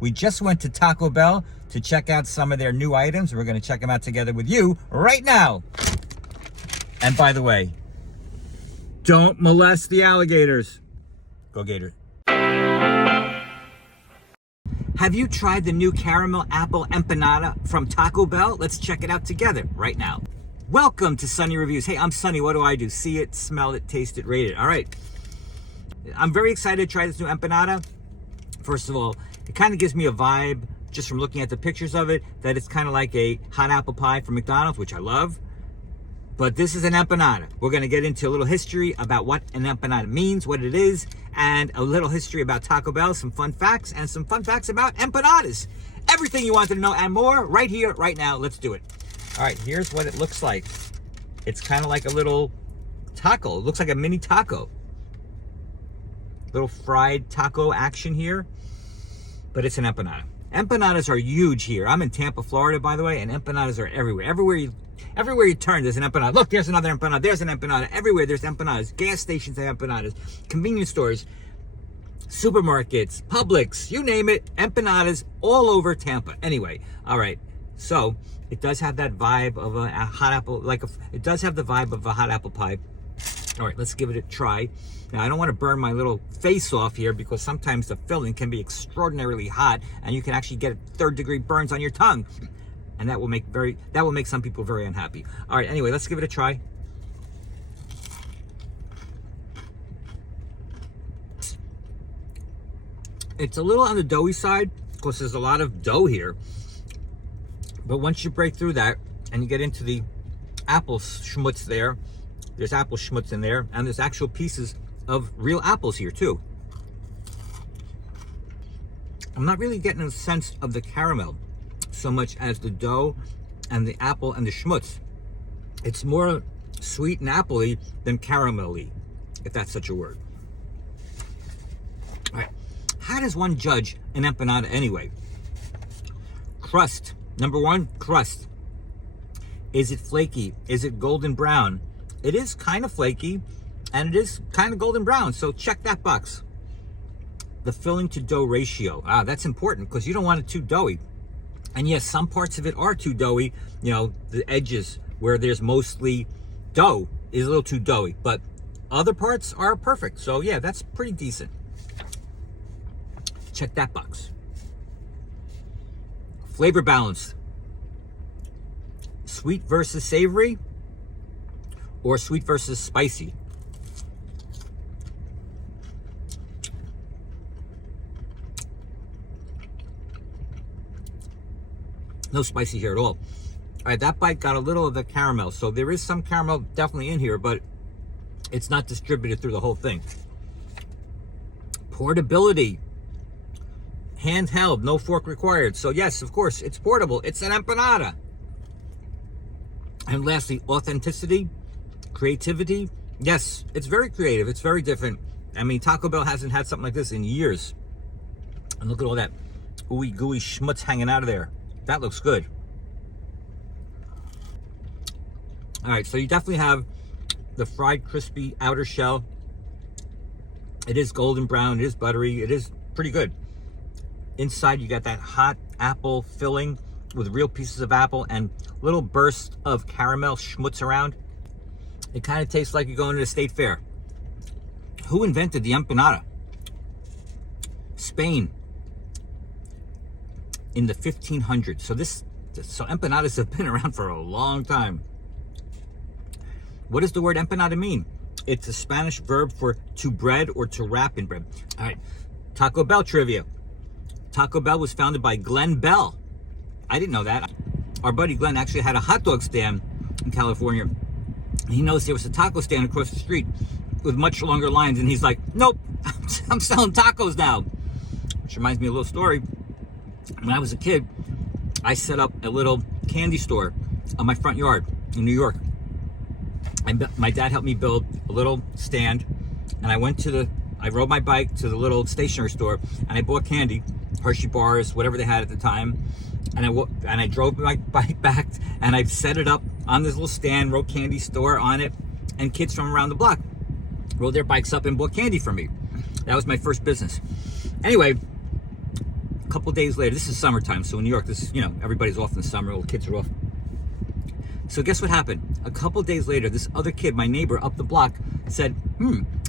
We just went to Taco Bell to check out some of their new items. We're going to check them out together with you right now. And by the way, don't molest the alligators. Go Gators. Have you tried the new Caramel Apple Empanada from Taco Bell? Let's check it out together right now. Welcome to Sunny Reviews. Hey, I'm Sunny. What do? See it, smell it, taste it, rate it. All right. I'm very excited to try this new empanada. First of all, it kind of gives me a vibe, just from looking at the pictures of it, that it's kind of like a hot apple pie from McDonald's, which I love. But this is an empanada. We're going to get into a little history about what an empanada means, what it is, and a little history about Taco Bell, some fun facts, and some fun facts about empanadas. Everything you wanted to know and more right here, right now. Let's do it. All right, here's what it looks like. It's kind of like a little taco. It looks like a mini taco. Little fried taco action here, but it's an empanada. Empanadas are huge here. I'm in Tampa, Florida, by the way, and empanadas are everywhere. Everywhere you turn, there's an empanada. Look, there's another empanada. There's an empanada. Everywhere there's empanadas. Gas stations have empanadas. Convenience stores, supermarkets, Publix, you name it. Empanadas all over Tampa. Anyway, all right. So it does have that vibe of a hot apple, it does have the vibe of a hot apple pie. All right, let's give it a try. Now, I don't want to burn my little face off here because sometimes the filling can be extraordinarily hot and you can actually get third-degree burns on your tongue. And that will make some people very unhappy. All right, anyway, let's give it a try. It's a little on the doughy side because there's a lot of dough here. But once you break through that and you get into the apple schmutz there's apple schmutz in there, and there's actual pieces of real apples here too. I'm not really getting a sense of the caramel so much as the dough and the apple and the schmutz. It's more sweet and appley than caramelly, if that's such a word. All right, how does one judge an empanada anyway? Crust. Number one, crust. Is it flaky? Is it golden brown? It is kind of flaky and it is kind of golden brown, so check that box. The filling to dough ratio. That's important because you don't want it too doughy. And yes, some parts of it are too doughy. You know, the edges where there's mostly dough is a little too doughy, but other parts are perfect. So yeah, that's pretty decent. Check that box. Flavor balance. Sweet versus savory, or sweet versus spicy? No spicy here at all. All right, that bite got a little of the caramel. So there is some caramel definitely in here, but it's not distributed through the whole thing. Portability. Handheld, no fork required. So yes, of course, it's portable. It's an empanada. And lastly, authenticity, creativity. Yes, it's very creative. It's very different. I mean, Taco Bell hasn't had something like this in years. And look at all that ooey gooey schmutz hanging out of there. That looks good. All right, so you definitely have the fried crispy outer shell. It is golden brown, it is buttery, it is pretty good. Inside you got that hot apple filling with real pieces of apple and little bursts of caramel schmutz around. It kind of tastes like you're going to the state fair. Who invented the empanada? Spain. In the 1500s. So empanadas have been around for a long time. What does the word empanada mean? It's a Spanish verb for to bread or to wrap in bread. All right, Taco Bell trivia. Taco Bell was founded by Glenn Bell. I didn't know that. Our buddy Glenn actually had a hot dog stand in California. He noticed there was a taco stand across the street with much longer lines, and he's like, nope, I'm selling tacos now. Which reminds me of a little story. When I was a kid, I set up a little candy store on my front yard in New York. My dad helped me build a little stand, and I rode my bike to the little stationery store, and I bought candy, Hershey bars, whatever they had at the time, and I drove my bike back, and I set it up on this little stand, wrote candy store on it, and kids from around the block rode their bikes up and bought candy from me. That was my first business. Anyway, couple days later, this is summertime, so in New York, this is, everybody's off in the summer, all the kids are off. So guess what happened? A couple days later, this other kid, my neighbor up the block, said,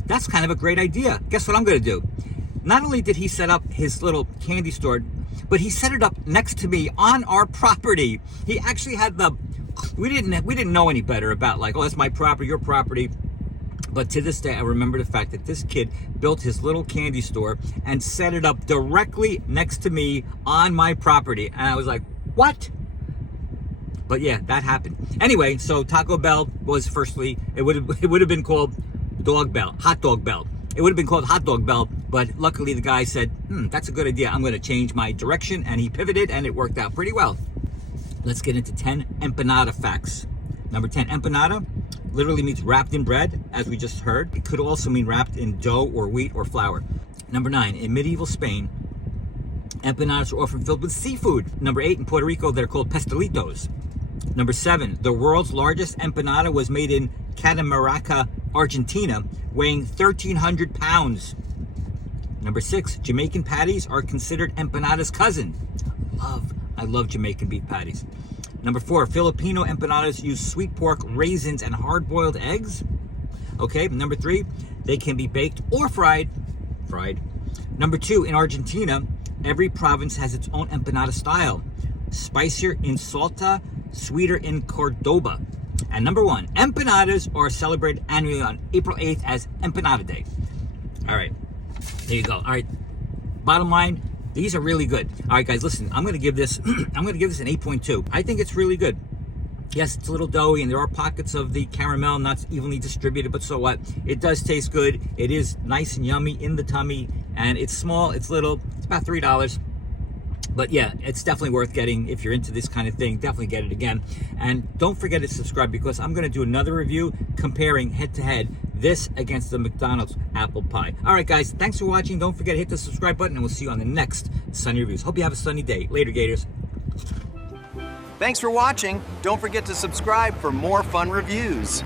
that's kind of a great idea. Guess what I'm gonna do? Not only did he set up his little candy store, but he set it up next to me on our property. He actually had we didn't know any better about like, oh, that's my property, your property. But to this day, I remember the fact that this kid built his little candy store and set it up directly next to me on my property. And I was like, what? But yeah, that happened. Anyway, so Taco Bell was firstly, it would have been called Hot Dog Bell. It would have been called Hot Dog Bell, but luckily the guy said, that's a good idea. I'm going to change my direction, and he pivoted, and it worked out pretty well. Let's get into 10 empanada facts. Number 10, empanada literally means wrapped in bread, as we just heard. It could also mean wrapped in dough or wheat or flour. Number 9, in medieval Spain, empanadas are often filled with seafood. Number 8, in Puerto Rico, they're called pastelitos. Number 7, the world's largest empanada was made in Catamarca, Argentina, weighing 1,300 pounds. Number 6, Jamaican patties are considered empanada's cousin. I love Jamaican beef patties. Number 4, Filipino empanadas use sweet pork, raisins, and hard-boiled eggs. Okay, number 3, they can be baked or fried. Number 2, in Argentina, every province has its own empanada style. Spicier in Salta, sweeter in Cordoba. And number 1, empanadas are celebrated annually on April 8th as Empanada Day. All right, there you go. All right, bottom line, these are really good. All right, guys, listen, I'm gonna give this an 8.2. I think it's really good. Yes, it's a little doughy, and there are pockets of the caramel not evenly distributed, but so what? It does taste good. It is nice and yummy in the tummy, and it's small, it's little. It's about $3. But yeah, it's definitely worth getting. If you're into this kind of thing, definitely get it again. And don't forget to subscribe, because I'm going to do another review comparing head-to-head this against the McDonald's apple pie. All right, guys, thanks for watching. Don't forget to hit the subscribe button, and we'll see you on the next Sunny Reviews. Hope you have a sunny day. Later, Gators. Thanks for watching. Don't forget to subscribe for more fun reviews.